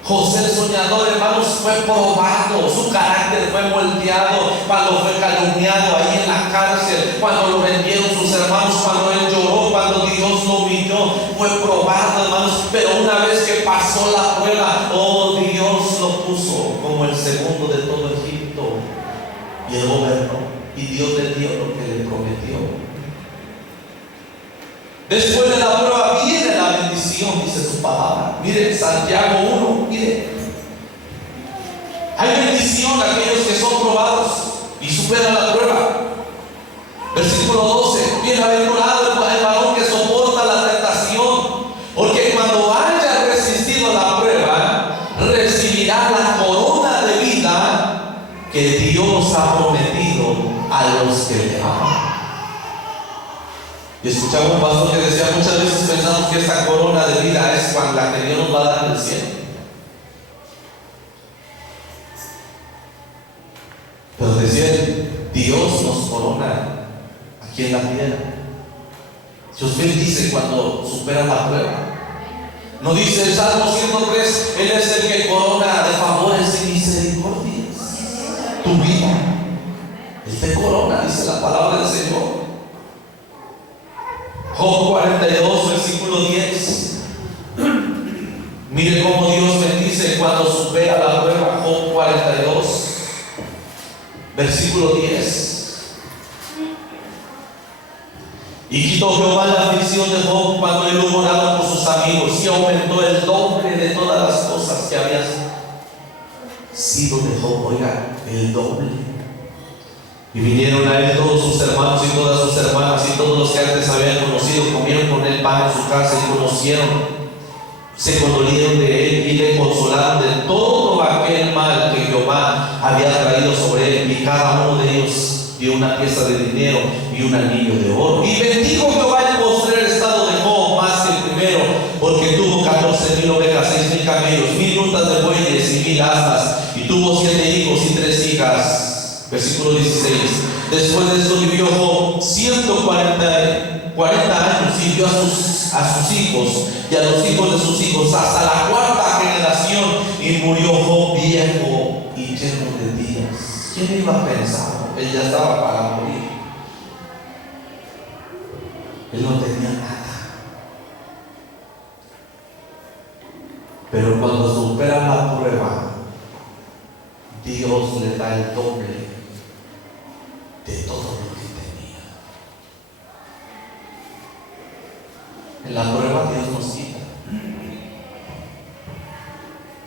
José el soñador, hermanos, fue probado, su carácter fue moldeado cuando fue calumniado ahí en la cárcel, cuando lo vendieron sus hermanos, cuando él lloró, cuando Dios lo humilló, fue probado, hermanos. Pero una vez que pasó la prueba, oh, Dios lo puso como el segundo de todo Egipto y él gobernó, y Dios le dio lo que le prometió. Después de la prueba viene la bendición, dice su palabra. Mire, Santiago 1, mire. Hay bendición a aquellos que son probados y superan la prueba. Versículo 12. Bienaventurado el varón que soporta la tentación, porque cuando haya resistido la prueba, recibirá la corona de vida que Dios ha prometido a los que le aman. Y escuchaba un pastor que decía: muchas veces pensamos que esta corona de vida es cuando la que Dios nos va a dar en el cielo. Pero decía él, Dios nos corona aquí en la tierra. Si usted dice cuando supera la prueba, no dice el Salmo 103, Él es el que corona de favores y misericordias tu vida. Él te corona, dice la palabra del Señor. Job 42, versículo 10. Mire cómo Dios bendice cuando supera la prueba. Job 42, versículo 10. Y quitó Jehová la aflicción de Job cuando él hubo orado por sus amigos, y aumentó el doble de todas las cosas que había sido de Job. Oiga, el doble. Y vinieron a él todos sus hermanos y todas sus hermanas y todos los que antes habían conocido, comieron con él pan en su casa y conocieron, se condolieron de él y le consolaron de todo aquel mal que Jehová había traído sobre él. Y cada uno de ellos dio una pieza de dinero y un anillo de oro. Y bendijo Jehová el postrer estado de Job más que el primero, porque tuvo 14,000 ovejas, 6,000 camellos, 1,000 yuntas de bueyes y 1,000 asnas, y tuvo 7 hijos y 3 hijas. Versículo 16. Después de esto vivió Job 140 años y vio a sus hijos y a los hijos de sus hijos hasta la 4ª generación, y murió Job viejo y lleno de días. ¿Quién iba a pensar? Él ya estaba para morir. Él no tenía nada. Pero cuando supera la prueba, Dios le da el doble de todo lo que tenía. En la prueba Dios nos quita.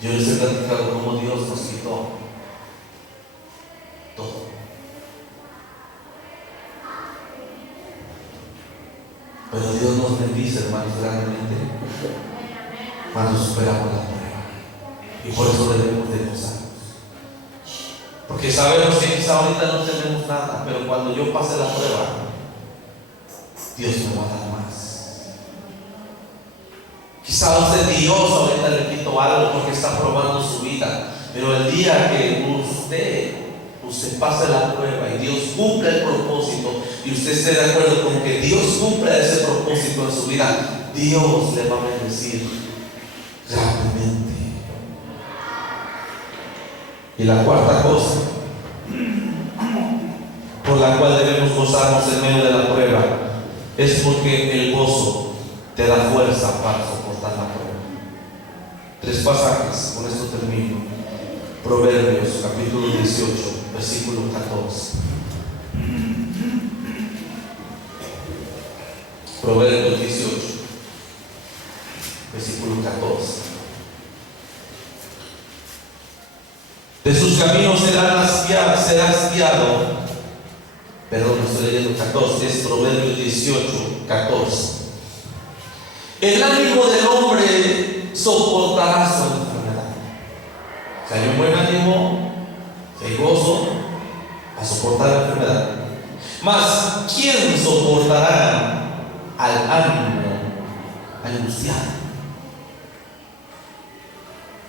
Yo les he platicado cómo Dios nos quitó todo. Pero Dios nos bendice, hermanos, grandemente cuando superamos la prueba. Y por eso debemos de gozarnos. Porque sabemos que quizá ahorita no tenemos nada, pero cuando yo pase la prueba, Dios me va a dar más. Quizá usted, Dios ahorita le quito algo porque está probando su vida, pero el día que usted pase la prueba y Dios cumpla el propósito y usted esté de acuerdo con que Dios cumpla ese propósito en su vida, Dios le va a bendecir grandemente. Y la cuarta cosa por la cual debemos gozarnos en medio de la prueba es porque el gozo te da fuerza para soportar la prueba. 3 pasajes, con esto termino. Proverbios capítulo 18, versículo 14. Proverbios 18, versículo 14. De sus caminos serás guiado. Perdón, estoy leyendo 14, es Proverbios 18, 14. El ánimo del hombre soportará su enfermedad. Si hay un buen ánimo, si hay gozo, a soportar la enfermedad. Mas, ¿quién soportará al ánimo angustiado?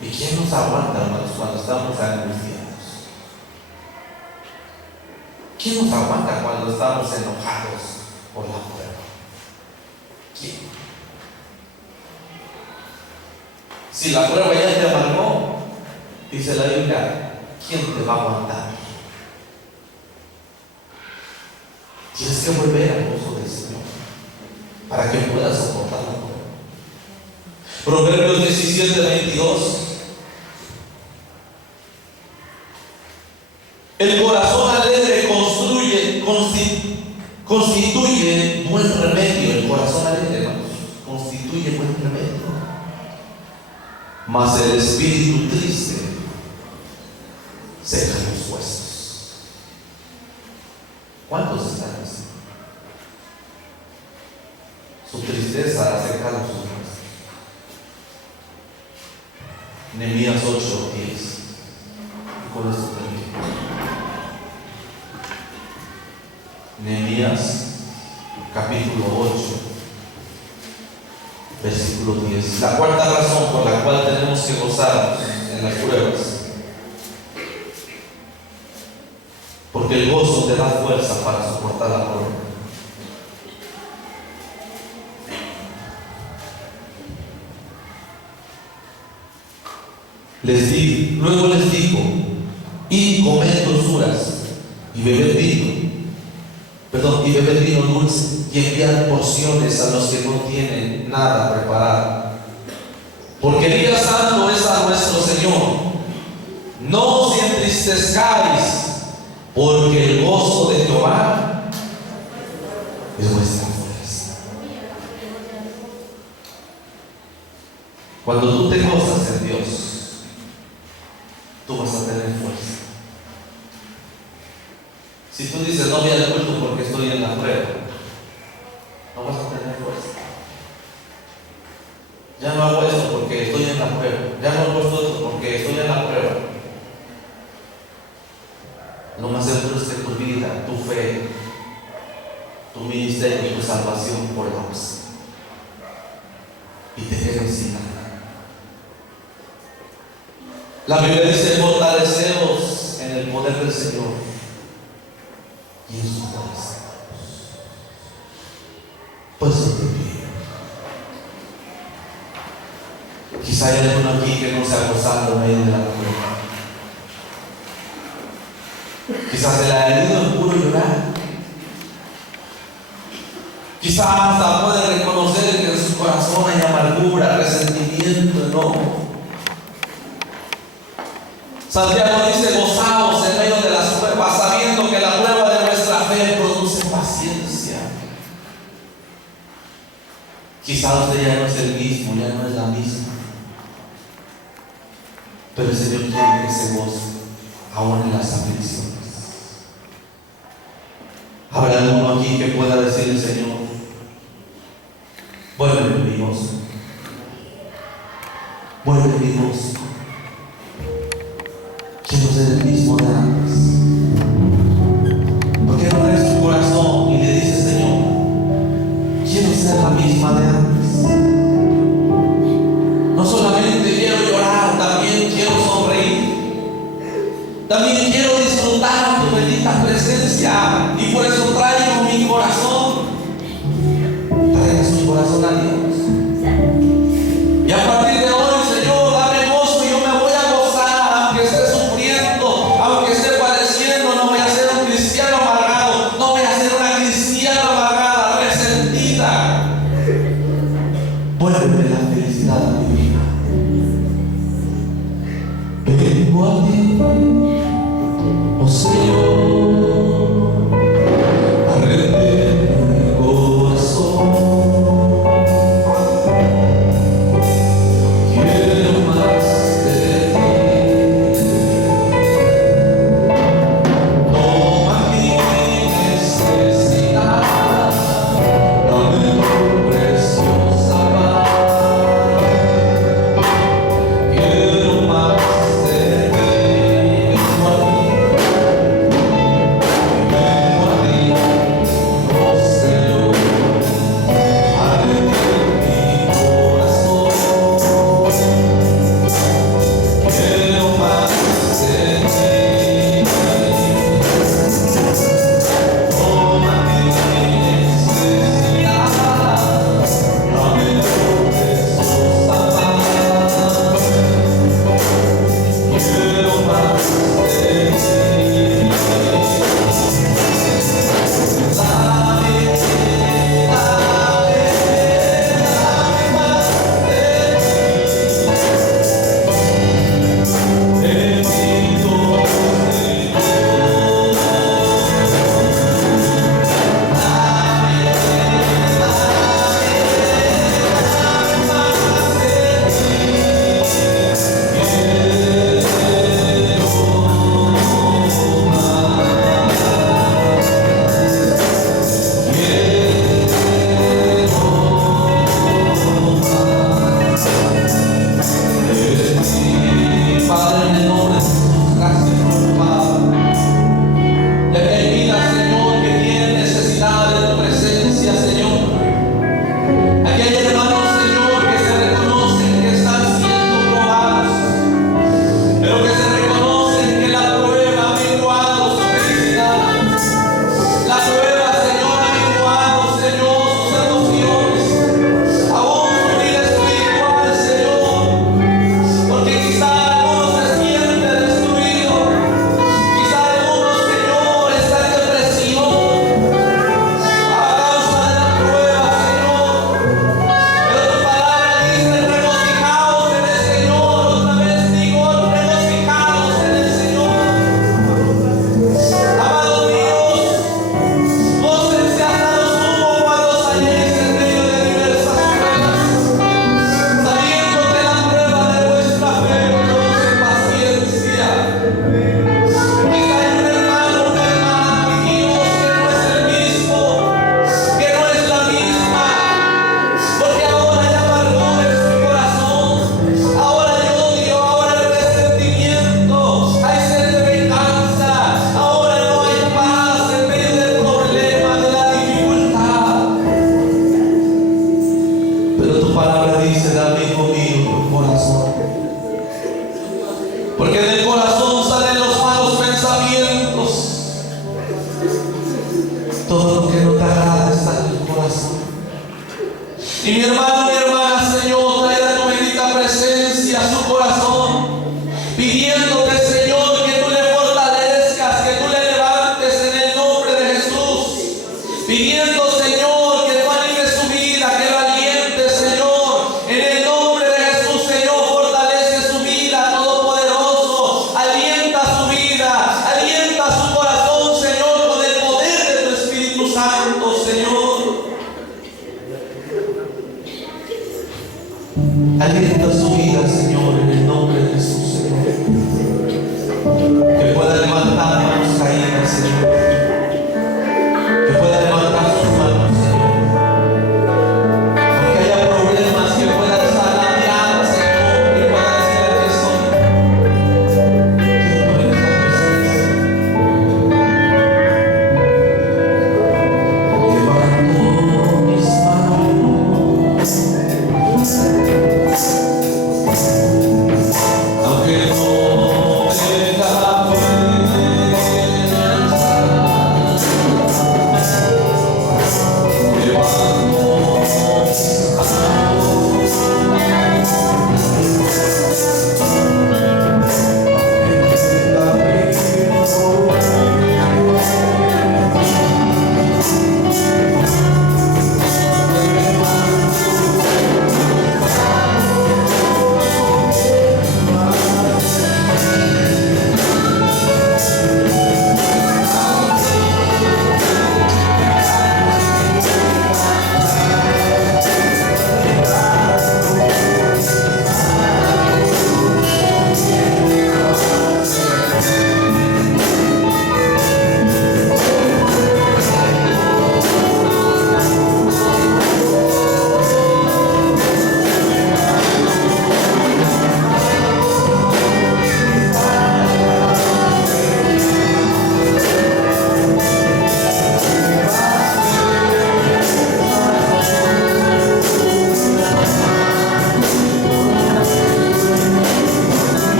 ¿Y quién nos aguanta, hermanos, cuando estamos angustiados? ¿Quién nos aguanta cuando estamos enojados por la prueba? ¿Quién? Si la prueba ya te amargó, dice la Biblia, ¿quién te va a aguantar? Tienes que volver al gozo del Señor para que puedas soportar la prueba. Proverbios 17, 22. El corazón alegre constituye buen remedio. El corazón alegre, hermanos, constituye buen remedio. Mas el espíritu triste seca los huesos. ¿Cuántos están así? Su tristeza seca los huesos. Nehemías 8, 10. Y con esto termino. Nehemías capítulo 8, versículo 10. La cuarta razón por la cual tenemos que gozarnos en las pruebas, porque el gozo te da fuerza para soportar la prueba. Luego les dijo: y comed dulzuras y bebed vino dulce, y enviad porciones a los que no tienen nada preparado. Porque día santo es a nuestro Señor. No os entristezcáis, porque el gozo de Jehová es vuestra fuerza. Cuando tú te gozas en Dios, tú vas a tener fuerza. Si tú dices, no voy al culto porque estoy en la prueba, no vas a tener fuerza. Ya no hago esto porque estoy en la prueba. Ya no hago esto porque estoy en la prueba. Lo más seguro es que tu vida, tu fe, tu ministerio y tu salvación colapse y te quedes sin nada. La Biblia dice: fortaleceos en el poder del Señor y en su fuerza. Pues te pido. Quizá hay alguno aquí que no se ha gozado en medio de la prueba. Quizás se le ha ido en puro llorar. Quizás hasta puede reconocer que en su corazón hay amargura, resentimiento, enojo. Santiago dice: gozaos en medio de las pruebas, sabiendo que la prueba de nuestra fe produce paciencia. Quizá usted ya no es el mismo, ya no es la misma, pero el Señor quiere que se goce aún en las aflicciones. ¿Habrá alguno aquí que pueda decir: Señor, vuelve mi gozo, vuelve mi gozo? Quiero ser el mismo de antes. y quiero disfrutar tu bendita presencia, y por eso traigo mi corazón. Traiga su corazón a Dios. Y a partir de hoy, Señor, dame gozo y yo me voy a gozar, aunque esté sufriendo, aunque esté padeciendo. No voy a ser un cristiano amargado, no voy a ser una cristiana amargada, resentida. Vuelve la felicidad a mi vida. Vengo a ti, oh Señor.